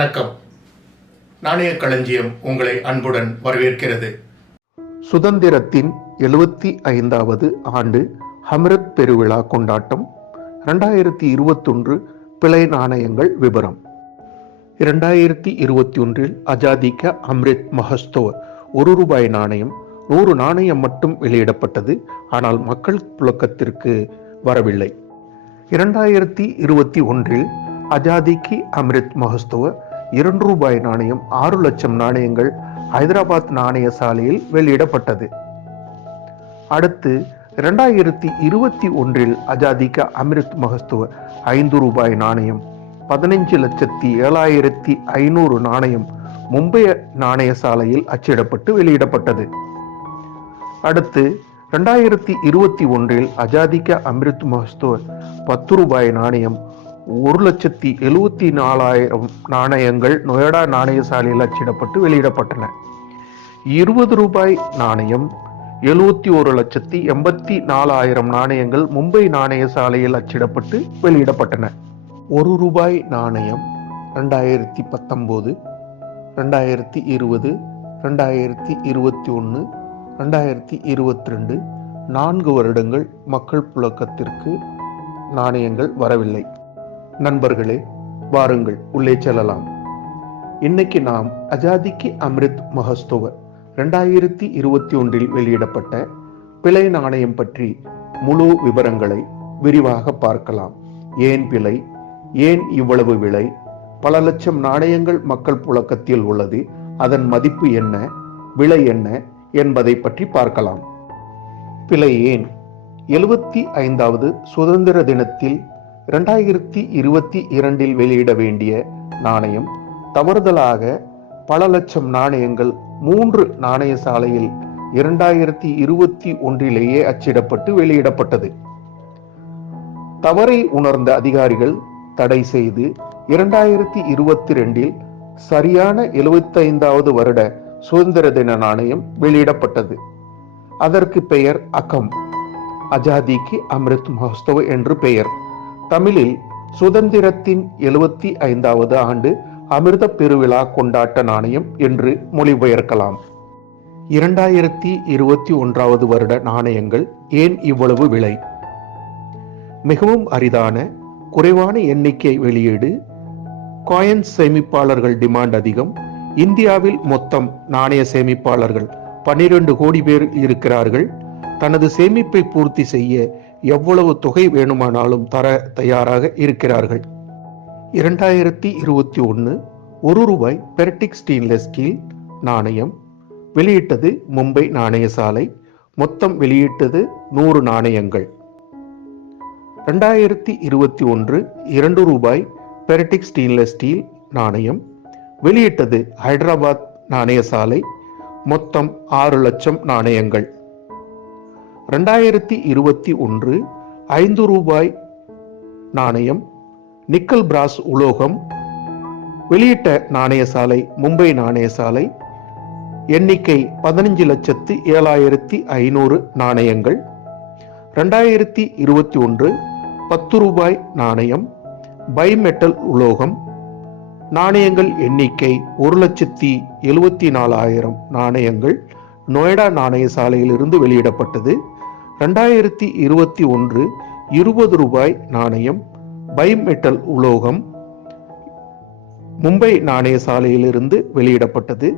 வணக்கம். நாணய களஞ்சியம் உங்களை அன்புடன் வரவேற்கிறது. சுதந்திரத்தின் 75வது ஆண்டு அமிர்த் பெருவிழா கொண்டாட்டம் 2021 பிழை நாணயங்கள் விபரம். 2021 ஆஜாதி கா அம்ரித் மஹோத்சவ் ₹1 நாணயம் 100 நாணயம் மட்டும் வெளியிடப்பட்டது. ஆனால் மக்கள் புழக்கத்திற்கு வரவில்லை. 2021 ஆஜாதி கி அம்ரித் மஹோத்சவ் ₹2 நாணயம் 6 லட்சம் நாணயங்கள் ஹைதராபாத் நாணய சாலையில் வெளியிடப்பட்டது. அடுத்து 2021 ஆஜாதி கா அம்ரித் மஹோத்சவ் ₹5 நாணயம் 15,07,500 நாணயம் மும்பை நாணய சாலையில் அச்சிடப்பட்டு வெளியிடப்பட்டது. அடுத்து 2021 ஆஜாதி கா அம்ரித் மஹோத்சவ் ₹10 நாணயம் 1,74,000 நாணயங்கள் நொய்டா நாணய சாலையில் அச்சிடப்பட்டு வெளியிடப்பட்டன. ₹20 நாணயம் 71,84,000 நாணயங்கள் மும்பை நாணய சாலையில் அச்சிடப்பட்டு வெளியிடப்பட்டன. ₹1 நாணயம் 2019, 2020, 2021, 2022 4 வருடங்கள் மக்கள் புழக்கத்திற்கு நாணயங்கள் வரவில்லை. நண்பர்களே, வாருங்கள் உள்ளே செல்லலாம். இன்னைக்கு நாம் ஆஜாதி கி அம்ரித் மஹோத்சவ் 2021 வெளியிடப்பட்ட பிழை நாணயம் பற்றி முழு விவரங்களை விரிவாக பார்க்கலாம். ஏன் பிழை, ஏன் இவ்வளவு விலை, பல லட்சம் நாணயங்கள் மக்கள் புழக்கத்தில் உள்ளது, அதன் மதிப்பு என்ன, விலை என்ன என்பதை பற்றி பார்க்கலாம். பிழை ஏன்? 75வது சுதந்திர தினத்தில் 2022 வெளியிட வேண்டிய நாணயம் தவறுதலாக பல லட்சம் நாணயங்கள் 3 நாணய சாலையில் 2021 அச்சிடப்பட்டு வெளியிடப்பட்டது. தவறை உணர்ந்த அதிகாரிகள் தடை செய்து 2022 சரியான 75வது வருட சுதந்திர தின நாணயம் வெளியிடப்பட்டது. அதற்கு பெயர் அகம், ஆஜாதி கி அம்ரித் மஹோத்சவ் என்று பெயர். தமிழில் சுதந்திரத்தின் 75வது ஆண்டு அமிர்த பெருவிழா கொண்டாட்ட நாணயம் என்று மொழிபெயர்க்கலாம். 2021 வருட நாணயங்கள் ஏன் இவ்வளவு விலை? மிகவும் அரிதான குறைவான எண்ணிக்கை வெளியீடு, காயின்ஸ் சேமிப்பாளர்கள் டிமாண்ட் அதிகம். இந்தியாவில் மொத்தம் நாணய சேமிப்பாளர்கள் 12 கோடி பேர் இருக்கிறார்கள். தனது சேமிப்பை பூர்த்தி செய்ய எவ்வளவு தொகை வேணுமானாலும் தர தயாராக இருக்கிறார்கள். 2021 ₹1 பெர்டிக் ஸ்டெயின்லெஸ் ஸ்டீல் நாணயம் வெளியிட்டது மும்பை நாணய சாலை. மொத்தம் வெளியிட்டது 100 நாணயங்கள். 2021 ₹2 பெர்டிக் ஸ்டெயின்லெஸ் ஸ்டீல் நாணயம் வெளியிட்டது ஹைதராபாத் நாணய சாலை. மொத்தம் 6 லட்சம் நாணயங்கள். 2021 ₹5 நாணயம் நிக்கல் பிராஸ் உலோகம் வெளியிட்ட நாணய சாலை மும்பை நாணய சாலை. எண்ணிக்கை 15,07,500 நாணயங்கள். 2021 ₹10 நாணயம் பைமெட்டல் உலோகம் நாணயங்கள் எண்ணிக்கை 1,74,000 நாணயங்கள் நொய்டா நாணய சாலையில் இருந்து வெளியிடப்பட்டது. 2021 ₹20 நாணயம் பைமெட்டல் உலோகம் மும்பை நாணய சாலையில் இருந்து வெளியிடப்பட்டது.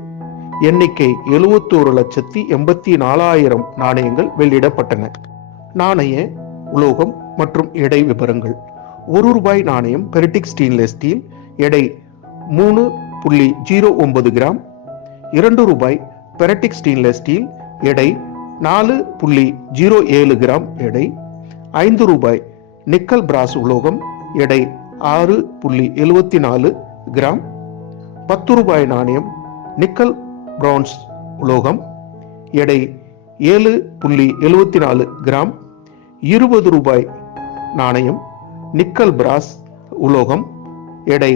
எண்ணிக்கை 71,84,000 நாணயங்கள் வெளியிடப்பட்டன. நாணய உலோகம் மற்றும் எடை விவரங்கள். ₹1 நாணயம் பெர்டிக் ஸ்டெயின்லெஸ் ஸ்டீல் எடை 3.09 கிராம். ₹2 பெர்டிக் ஸ்டெயின்லெஸ் ஸ்டீல் எடை 4.07 கிராம் எடை. ₹5 நிக்கல் பிராஸ் உலோகம் எடை 6.74 கிராம். ₹10 நாணயம் நிக்கல் பிரான்ஸ் உலோகம் எடை 7.74 கிராம். ₹20 நாணயம் நிக்கல் பிராஸ் உலோகம் எடை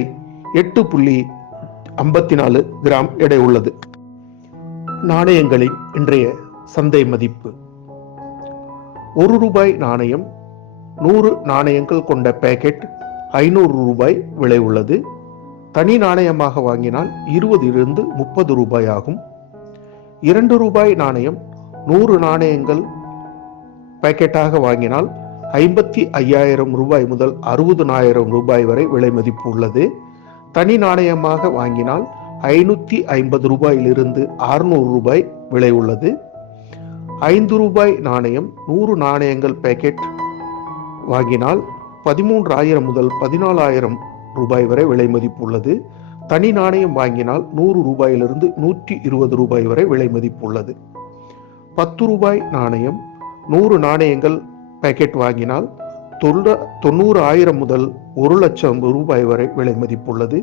8.54 கிராம் எடை உள்ளது. நாணயங்களின் இன்றைய சந்தை மதிப்பு. ₹1 நாணயம் 100 நாணயங்கள் கொண்ட பேக்கெட் ₹500 விலை உள்ளது. தனி நாணயமாக வாங்கினால் 20 30 ரூபாய் ஆகும். 2 ரூபாய் நாணயம் 100 நாணயங்கள் பாக்கெட்டாக வாங்கினால் 55,000 ரூபாய் முதல் 60,000 ரூபாய் வரை விலை மதிப்பு உள்ளது. தனி நாணயமாக வாங்கினால் 550 ரூபாயிலிருந்து 600 ரூபாய் விலை உள்ளது. 5 ரூபாய் நாணயம் 100 நாணயங்கள் பாக்கெட் வாங்கினால் 13,000 முதல் 14,000 ரூபாய் வரை விலை மதிப்பு உள்ளது. தனி நாணயம் வாங்கினால் 100 ரூபாயிலிருந்து 120 ரூபாய் வரை விலை மதிப்பு உள்ளது. 10 ரூபாய் நாணயம் 100 நாணயங்கள் பாக்கெட் வாங்கினால் 90,000 முதல் 1,00,000 ரூபாய் வரை விலை மதிப்புள்ளது.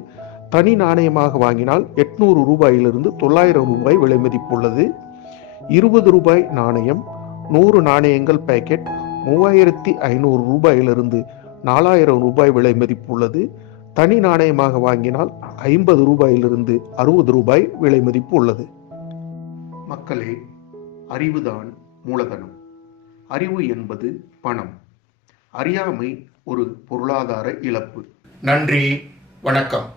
தனி நாணயமாக வாங்கினால் 800 ரூபாயிலிருந்து 900 ரூபாய் விலை மதிப்புள்ளது. 20 ரூபாய் நாணயம் 100 நாணயங்கள் பாக்கெட் 3,500 ரூபாயிலிருந்து 4,000 ரூபாய் விலை மதிப்புள்ளது. தனி நாணயமாக வாங்கினால் 50 ரூபாயிலிருந்து 60 ரூபாய் விலை மதிப்பு உள்ளது. மக்களே, அறிவுதான் மூலதனம். அறிவு என்பது பணம். அறியாமை ஒரு பொருளாதார இழப்பு. நன்றி, வணக்கம்.